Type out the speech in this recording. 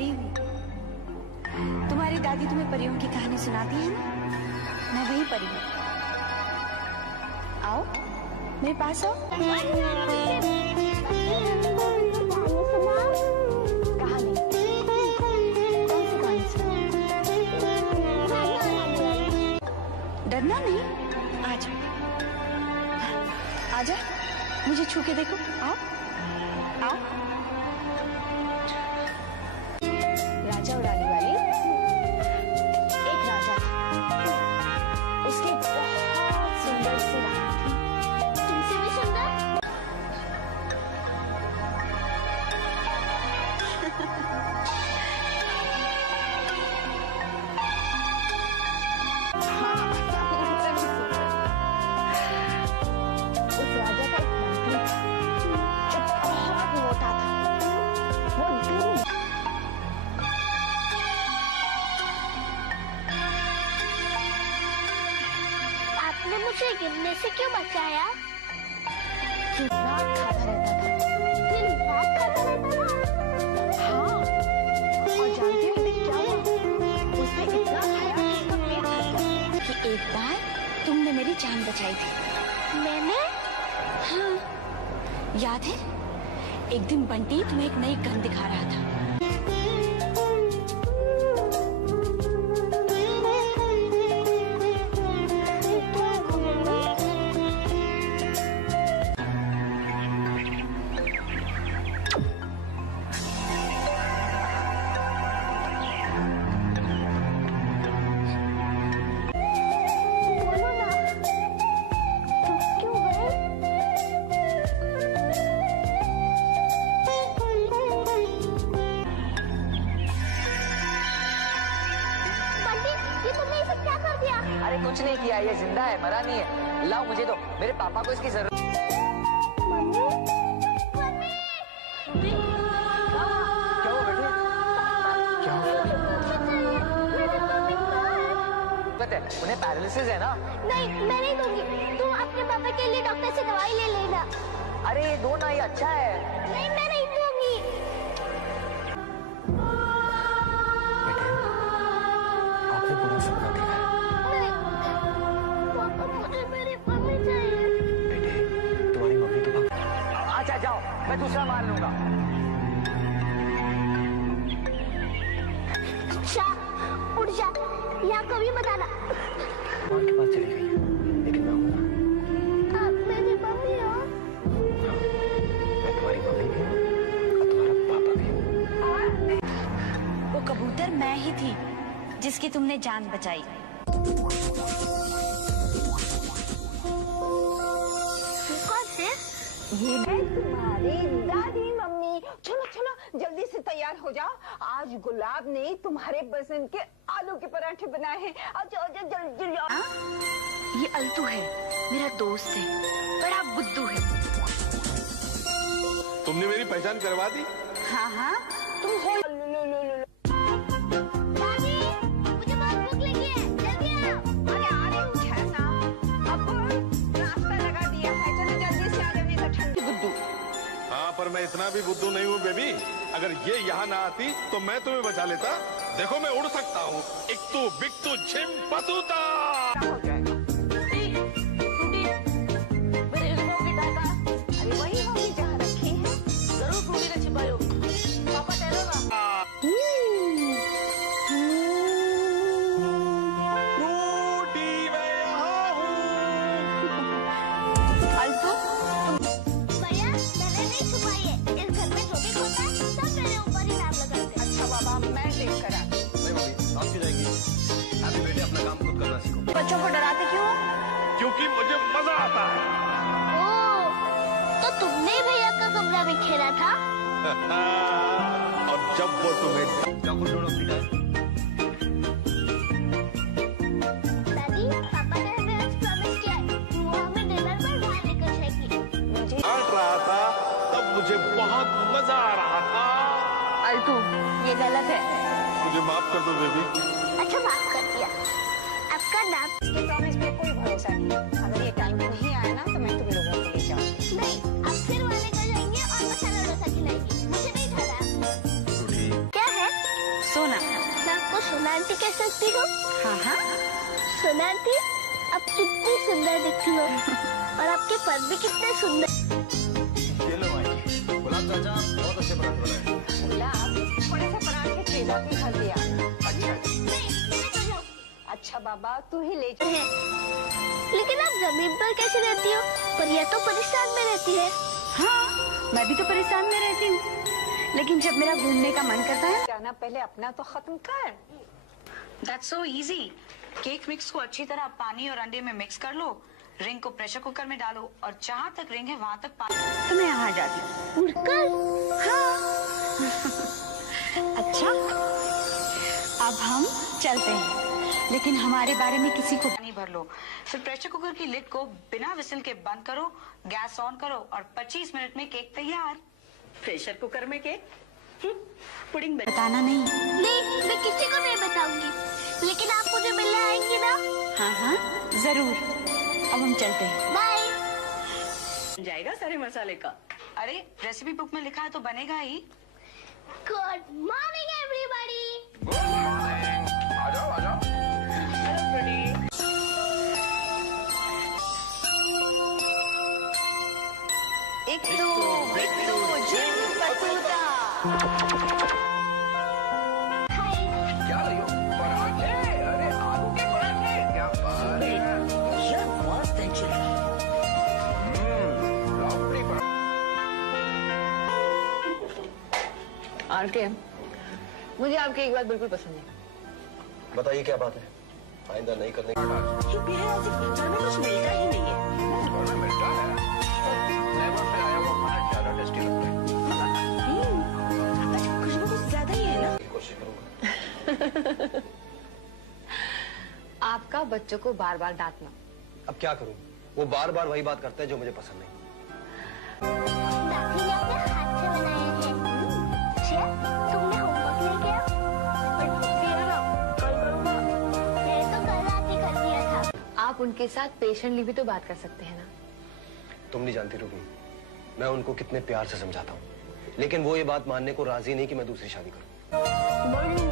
परी हूँ। तुम्हारी दादी तुम्हें परियों की कहानी सुनाती है ना, मैं वही परी हूँ। आओ मेरे पास आओ। कहानी? कौन सी कहानी सुनाओ? डरना नहीं, आजा आजा, मुझे छू के देखो। आओ आओ। राजा और रानी वाली एक राजा था, उसकी बहुत सुंदर सी रानी थी। तुमसे भी सुंदर? हाँ, तुमसे भी सुंदर। उस राजा का एक मंत्री था जो बहुत मोटा था। वो दिन आपने मुझे गिरने से क्यों बचाया? रात खाता रहता था। दिन रात खाता रहता था? हाँ, और जानती हो एक दिन क्या हुआ? उसने इतना खाया कि उसका पेट भर गया। कि एक बार तुमने मेरी जान बचाई थी। मैंने? हाँ, याद है? एक दिन बंटी तुम्हें एक नई गन दिखा रहा था। बोलो ना, तुम क्यों गए? बंटी, ये तुमने ये सब क्या कर दिया? अरे कुछ नहीं किया, ये जिंदा है, मरा नहीं है। लाओ मुझे दो, मेरे पापा को इसकी जरूरत। मम्मी, मम्मी, क्या हुआ बेटे? क्या हुआ? मुझे चाहिए, मेरे मम्मी कहाँ है? पता है उन्हें पैरालिसिस है ना। नहीं, मैं नहीं दूंगी। तुम अपने पापा के लिए डॉक्टर से दवाई ले लेना। अरे ये दो ना, ये अच्छा है। नहीं, मैं नहीं दूंगी। आपने पूरा सपना देखा है। नहीं, पापा मुझे मेरी मम्मी चाहिए। बेटे तुम्हारी मम्मी तो अच्छा जाओ, मैं दूसरा मार लूंगा। अच्छा, उठ जा, यहाँ कभी मत आना। माँ के पास चली गई है, लेकिन मैं हूँ ना। आप मेरी मम्मी हो? मैं तुम्हारी मम्मी भी हूँ और तुम्हारा पापा भी हूँ। वो कबूतर मैं ही थी जिसकी तुमने जान बचाई। कौन से? ये है तुम्हारी दादी मम्मी। चलो चलो जल्दी से तैयार हो जाओ, आज गुलाब ने तुम्हारे पसंद के आलू के पराठे बनाए हैं। आओ जाओ जाओ जल्दी जाओ। ये अल्तू है, मेरा दोस्त है, बड़ा बुद्धू है। तुमने मेरी पहचान करवा दी? हाँ हाँ, तुम हो लो लो लो लो। दादी, मुझे बहुत भूख लगी है, जल्दी आओ। अरे आ रही हूँ छहना। अब नाश्ता लगा दिया है, चलो जल्दी से आ जाओ, नहीं तो ठंडी बुद्धू। हाँ पर मैं इतना भी बुद्धू नहीं हूँ बेबी। अगर ये यहाँ ना आती तो मैं तुम्हें बचा लेता। देखो मैं उड़ सकता हूँ, इक्तू बिक्तू झिम पतूता। हो जाएगा। अरे वही होगी जहाँ रखी है। जरूर फ्रूटी ने छिपाई होगी। पापा ठहरो ना। फ्रूटी मैं यहाँ हूँ। अल्तू, भैया, मैंने नहीं छुपाई है। इस घर में जो भी होता है सब मेरे ऊपर ही नाम लगाते हैं। अच्छा बाबा, मैं देख कर आती हूँ। नहीं मम्मी, आप क्यों जाएंगी? अभी बेटे अपना काम खुद करना सीखो। बच्चों को डराते क्यों हो? क्योंकि मुझे मजा आता है। ओह, तो तुमने ही भैया का कमरा बिखेरा था? और जब वो तुम्हें चाकू छोड़ो सिखाए। दादी, पापा ने हमें आज प्रॉमिस किया है कि वो हमें डिनर पर बाहर लेकर जाएगी। मुझे डांट रहा था तब मुझे बहुत मजा आ रहा था। अल्तू, ये गलत है। मुझे माफ कर दो बेबी। अच्छा, माफ कर दिया। आपका नाम? इसके प्रॉमिस पे कोई भरोसा नहीं है। अगर ये टाइम पे नहीं आया ना तो मैं तुम लोगों को ले जाऊंगी। नहीं, आप फिर वाले कर जाएंगे और मसाला डोसा खिलाएंगे। मुझे नहीं खाना। फ्रूटी क्या है? सोना। मैं आपको सोना आंटी कह सकती हूँ? हाँ हाँ। सोना आंटी, आप कितनी सुंदर दिखती हो और आपके पर भी कितने सुंदर। ये लो भाई, गुलाब चाचा बहुत अच्छे पराठे बनाए। गुलाब थोड़े से पराठे केला के घर दिया। अच्छा अच्छा बाबा तू ही ले जा। लेकिन आप जमीन पर कैसे रहती हो? परिया तो परेशान में रहती है। हाँ, मैं भी तो परेशान में रहती हूँ, लेकिन जब मेरा घूमने का मन करता है। जाना पहले अपना तो खत्म कर। That's so easy. Cake mix को अच्छी तरह पानी और अंडे में मिक्स कर लो, रिंग को प्रेशर कुकर में डालो और जहाँ तक रिंग है वहाँ तक पानी। तो मैं यहाँ जाती हूँ। उड़कर? अच्छा, अब हम चलते हैं, लेकिन हमारे बारे में किसी को। पानी भर लो, फिर प्रेशर कुकर की लिड को बिना विसल के बंद करो, गैस ऑन करो और 25 मिनट में केक तैयार। प्रेशर कुकर में केक? पुडिंग बन। बताना नहीं। नहीं, मैं किसी को नहीं बताऊंगी, लेकिन आप मुझे मिलने आएंगी ना? हाँ हाँ जरूर। अब हम चलते हैं। बाय। जाएगा सारे मसाले का। अरे रेसिपी बुक में लिखा है तो बनेगा ही। Good morning everybody. Good morning, आ जाओ आ जाओ। हेलो प्रीति। एक तो बिट्टू जिम पतूता। हाय। क्या रही हो? पराठे? अरे आलू के पराठे, क्या बात है। लवली पराठे। आरके, मुझे आपकी एक बात बिल्कुल पसंद नहीं। बताइए क्या बात है? आइंदा नहीं करने का डाल। क्योंकि है आज पिक्चर में कुछ मिलता ही नहीं है। घर में मिलता है। फ्लेवर से आया हुआ खाना ज्यादा टेस्टी लगता है। खुशबू कुछ ज्यादा ही है ना। कोशिश करूंगा। आपका बच्चों को बार बार डांटना। अब क्या करूं? वो बार बार वही बात करते हैं जो मुझे पसंद नहीं। दादी ने अपने हाथ से बनाए हैं। अच्छा, तुमने होमवर्क लेके आओ। पर भूख भी है ना, कल करूँगा। मैंने तो कल रात ही कर दिया था। आप उनके साथ पेशेंटली भी तो बात कर सकते हैं ना। तुम नहीं जानती रूबी, मैं उनको कितने प्यार से समझाता हूँ, लेकिन वो ये बात मानने को राजी नहीं कि मैं दूसरी शादी करूं। बड़ी